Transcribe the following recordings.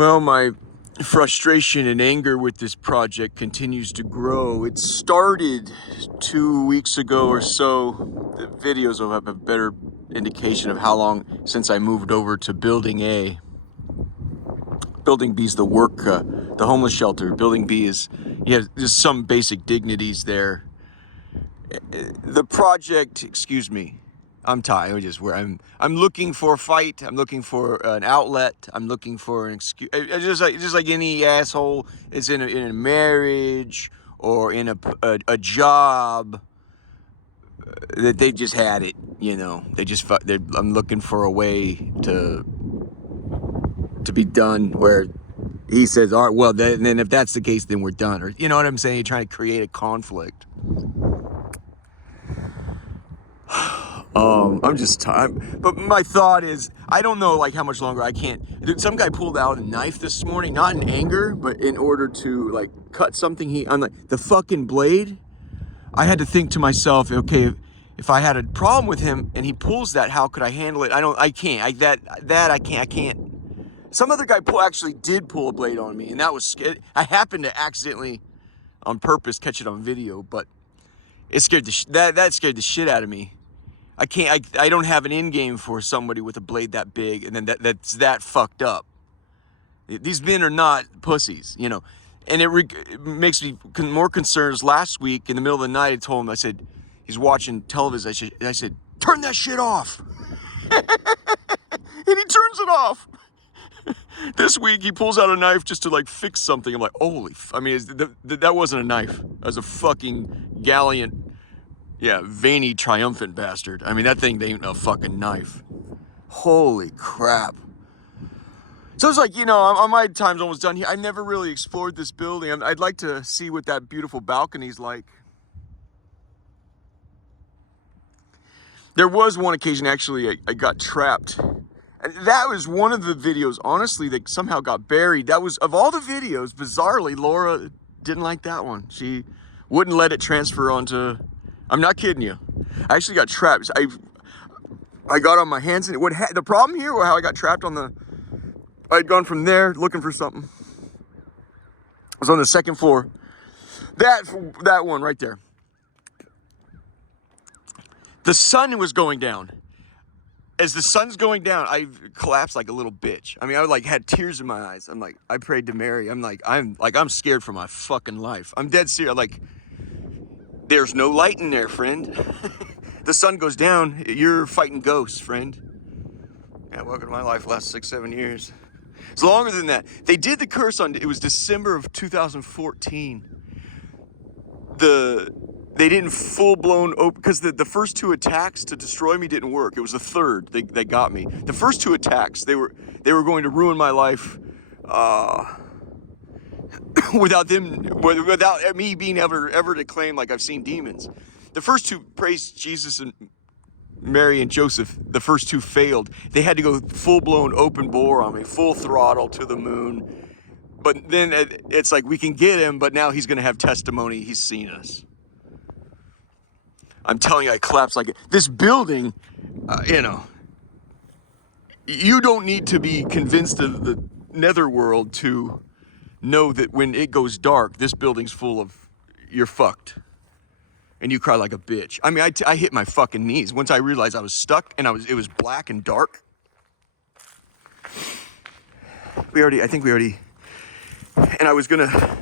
Well, my frustration and anger with this project continues to grow. It started 2 weeks ago or so. The videos will have a better indication of how long since I moved over to Building A. Building B is the the homeless shelter. Building B is, just some basic dignities there. The project, excuse me, I'm tired. I'm looking for a fight. I'm looking for an outlet. I'm looking for an excuse. Just like any asshole is in a marriage or in a job that they just had it. I'm looking for a way to be done where he says, all right, well, then if that's the case, then we're done. Or, you know what I'm saying? You're trying to create a conflict. I'm just tired. But my thought is, I don't know how much longer I can't. Some guy pulled out a knife this morning, not in anger, but in order to cut something. I'm like, the fucking blade. I had to think to myself, okay, if I had a problem with him and he pulls that, how could I handle it? I can't. I can't. Some other guy actually did pull a blade on me, and that was scary. I happened to accidentally, on purpose, catch it on video, but it scared that scared the shit out of me. I don't have an end game for somebody with a blade that big, and then that's that fucked up. These men are not pussies, And it makes me more concerned. Last week, in the middle of the night, I told him, I said, he's watching television. I said, turn that shit off. And he turns it off. This week, he pulls out a knife just to fix something. I'm like, holy, that wasn't a knife. That was a fucking gallant, veiny, triumphant bastard. That thing ain't a fucking knife. Holy crap. So it's my time's almost done here. I never really explored this building. I'd like to see what that beautiful balcony's like. There was one occasion, actually, I got trapped. And that was one of the videos, honestly, that somehow got buried. That was, of all the videos, bizarrely, Laura didn't like that one. She wouldn't let it transfer onto... I'm not kidding you. I actually got trapped. I got on my hands, and the problem here was how I got trapped on the... I'd gone from there looking for something. I was on the second floor. That one right there. The sun was going down. As the sun's going down, I collapsed like a little bitch. I had tears in my eyes. I prayed to Mary. I'm scared for my fucking life. I'm dead serious. There's no light in there, friend. The sun goes down, you're fighting ghosts, friend. Yeah, welcome to my life, last 6-7 years. It's longer than that. They did the curse it was December of 2014. They didn't full-blown open, because the first two attacks to destroy me didn't work. It was the third they got me. The first two attacks, they were going to ruin my life without me being ever to claim I've seen demons. The first two, praise Jesus and Mary and Joseph, the first two failed. They had to go full-blown open bore on me, full throttle to the moon. But then it's we can get him, but now he's going to have testimony. He's seen us. I'm telling you, I collapsed this building, you don't need to be convinced of the netherworld to know that when it goes dark, this building's full of, you're fucked. And you cry like a bitch. I hit my fucking knees once I realized I was stuck and it was black and dark. I think we already, and I was gonna,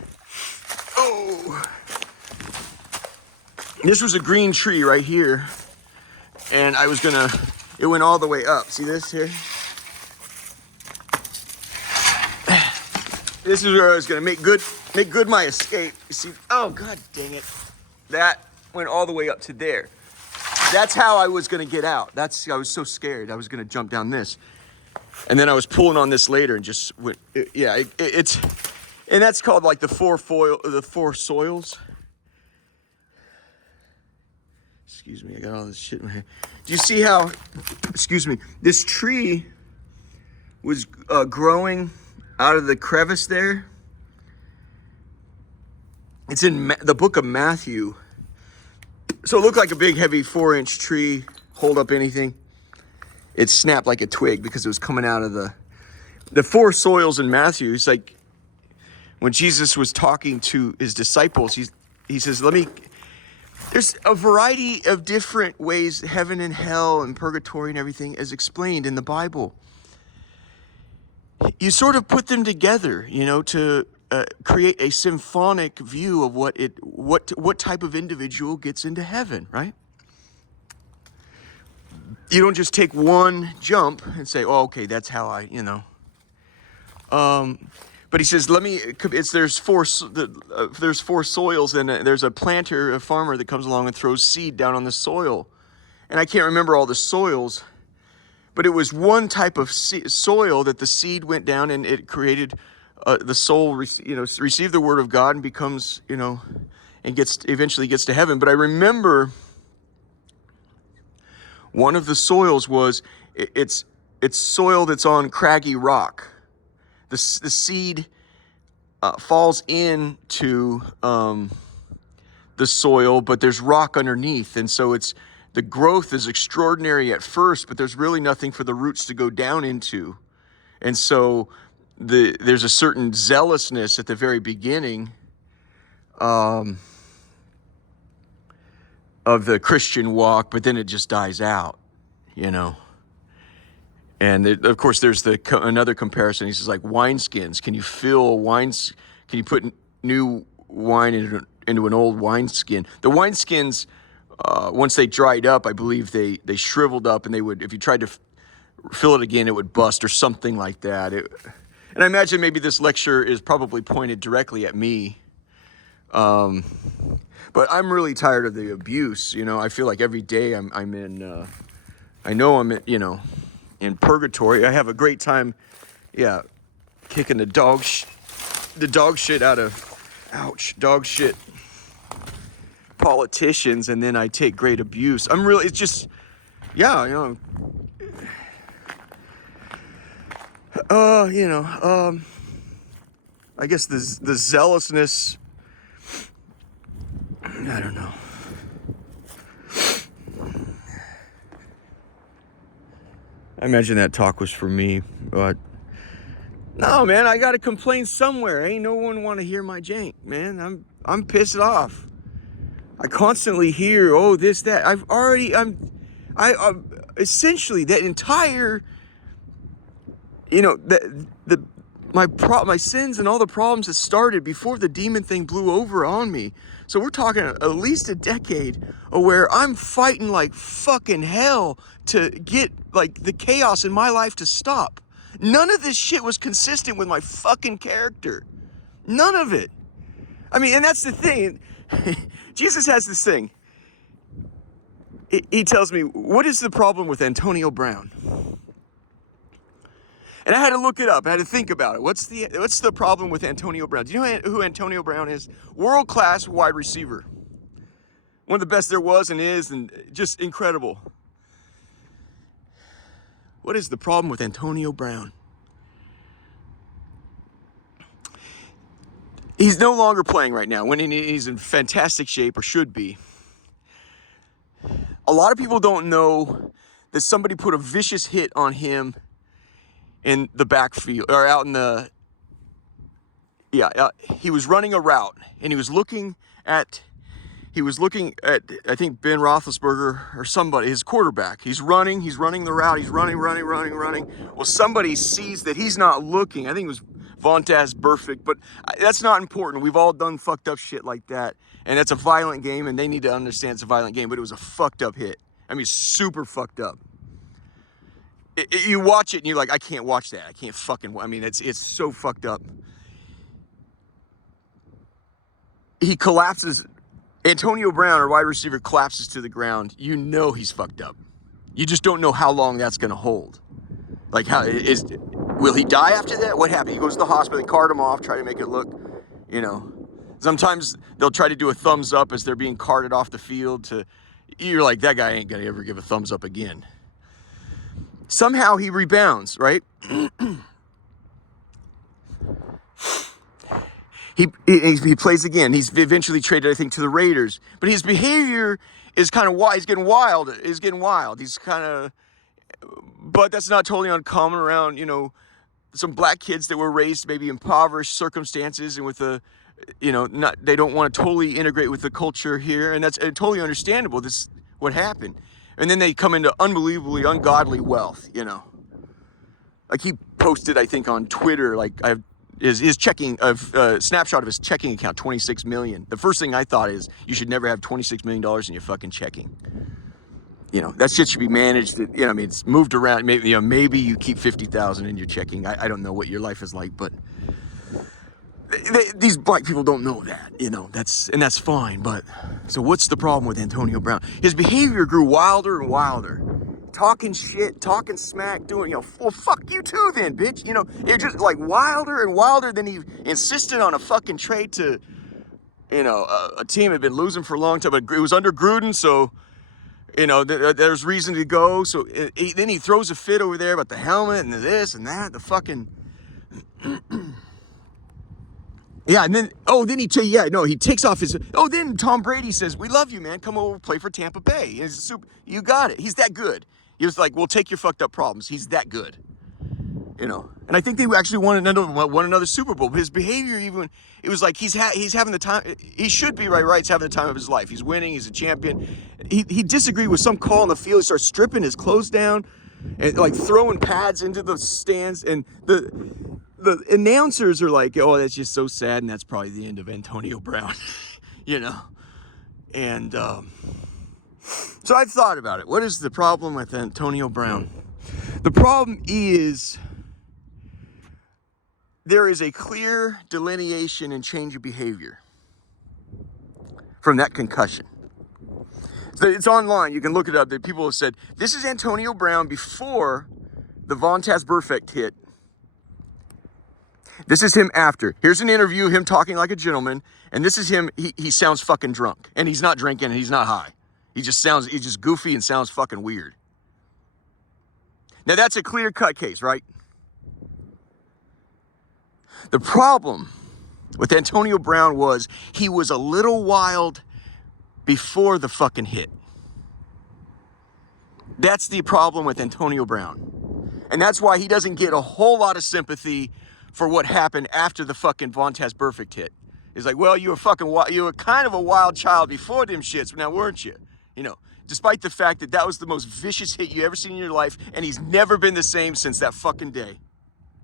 this was a green tree right here. And it went all the way up. See this here? This is where I was gonna make good my escape. You see, oh god dang it. That went all the way up to there. That's how I was gonna get out. I was so scared. I was gonna jump down this. And then I was pulling on this later and just went, it's, and that's called the four soils. Excuse me, I got all this shit in my hair. Do you see how, this tree was growing out of the crevice there? It's in the book of Matthew. So it looked like a big, heavy 4-inch tree, hold up anything. It snapped like a twig because it was coming out of the four soils in Matthew, he's like, when Jesus was talking to his disciples, he says, there's a variety of different ways heaven and hell and purgatory and everything is explained in the Bible. You sort of put them together, to create a symphonic view of what type of individual gets into heaven, right? You don't just take one jump and say, "Oh, okay, that's how But he says, there's four soils, and there's a planter, a farmer that comes along and throws seed down on the soil. And I can't remember all the soils, but it was one type of soil that the seed went down and it created the soul, receive the word of God and becomes, and eventually gets to heaven. But I remember one of the soils was, it's soil that's on craggy rock. The seed falls into the soil, but there's rock underneath. And so the growth is extraordinary at first, but there's really nothing for the roots to go down into. And so there's a certain zealousness at the very beginning of the Christian walk, but then it just dies out, And of course, there's another comparison. He says, like wineskins. Can you put new wine into an old wineskin? The wineskins, once they dried up, I believe they shriveled up, and if you tried to fill it again, it would bust or something like that. And I imagine maybe this lecture is probably pointed directly at me. But I'm really tired of the abuse. I feel like every day I'm in, I know I'm in, in purgatory. I have a great time, kicking the dog shit out of, dog shit politicians, and then I take great abuse. It's just, I guess the zealousness, I don't know. I imagine that talk was for me, but no, man, I gotta complain somewhere. Ain't no one want to hear my jank, man. I'm pissed off. I constantly hear, oh, this, that. I'm essentially that entire, my sins and all the problems that started before the demon thing blew over on me. So we're talking at least a decade of where I'm fighting like fucking hell to get like the chaos in my life to stop. None of this shit was consistent with my fucking character. None of it. I mean, and that's the thing. Jesus has this thing. He tells me, what is the problem with Antonio Brown? And I had to look it up. I had to think about it. What's the problem with Antonio Brown? Do you know who Antonio Brown is? World-class wide receiver. One of the best there was and is, and just incredible. What is the problem with Antonio Brown? He's no longer playing right now, when he's in fantastic shape, or should be. A lot of people don't know that somebody put a vicious hit on him in the backfield, or out in the, he was running a route, and he was looking at, I think, Ben Roethlisberger or somebody, his quarterback. He's running the route, he's running. Well, somebody sees that he's not looking. I think it was Vontaze Burfict, but that's not important. We've all done fucked up shit like that, and it's a violent game, and they need to understand it's a violent game, but it was a fucked up hit. I mean, super fucked up. You watch it and you're like, I can't watch that. I can't fucking, it's so fucked up. He collapses. Antonio Brown, our wide receiver, collapses to the ground. You know he's fucked up. You just don't know how long that's going to hold. Like, will he die after that? What happened? He goes to the hospital, they cart him off, try to make it look, Sometimes they'll try to do a thumbs up as they're being carted off the field you're like, that guy ain't going to ever give a thumbs up again. Somehow he rebounds, right? He plays again. He's eventually traded, I think, to the Raiders. But his behavior is kind of wild. He's getting wild. He's kind of, but that's not totally uncommon around, some black kids that were raised maybe impoverished circumstances and with a, not, they don't want to totally integrate with the culture here, and that's totally understandable. This is what happened, and then they come into unbelievably ungodly wealth. Like he posted, I think on Twitter, like I have his checking of snapshot of his checking account, 26 million. The first thing I thought is you should never have $26 million in your fucking checking. That shit should be managed. It's moved around. Maybe you keep 50,000 in your checking. I don't know what your life is like, but these black people don't know that. That's fine. But so what's the problem with Antonio Brown? His behavior grew wilder and wilder. Talking shit, talking smack, doing, well, fuck you too then, bitch. It just like wilder and wilder. Then he insisted on a fucking trade to, a team had been losing for a long time, but it was under Gruden, so, there's reason to go. So then he throws a fit over there about the helmet and this and that, the fucking, yeah, and then, he takes off his, then Tom Brady says, we love you, man, come over, play for Tampa Bay. You got it. He's that good. He was like, we'll take your fucked up problems. He's that good, And I think they actually won another Super Bowl. But his behavior, even, it was like he's having the time. He should be right. He's having the time of his life. He's winning. He's a champion. He disagreed with some call on the field. He starts stripping his clothes down and like throwing pads into the stands. And the announcers are like, oh, that's just so sad. And that's probably the end of Antonio Brown, And so I've thought about it. What is the problem with Antonio Brown? The problem is there is a clear delineation and change of behavior from that concussion. It's online. You can look it up. People have said, this is Antonio Brown before the Vontaze Burfict hit. This is him after. Here's an interview of him talking like a gentleman. And this is him. He sounds fucking drunk. And he's not drinking and he's not high. He's just goofy and sounds fucking weird. Now that's a clear-cut case, right? The problem with Antonio Brown was he was a little wild before the fucking hit. That's the problem with Antonio Brown. And that's why he doesn't get a whole lot of sympathy for what happened after the fucking Vontaze Burfict hit. It's like, well, you were kind of a wild child before them shits, now weren't you? Despite the fact that was the most vicious hit you ever seen in your life, and he's never been the same since that fucking day.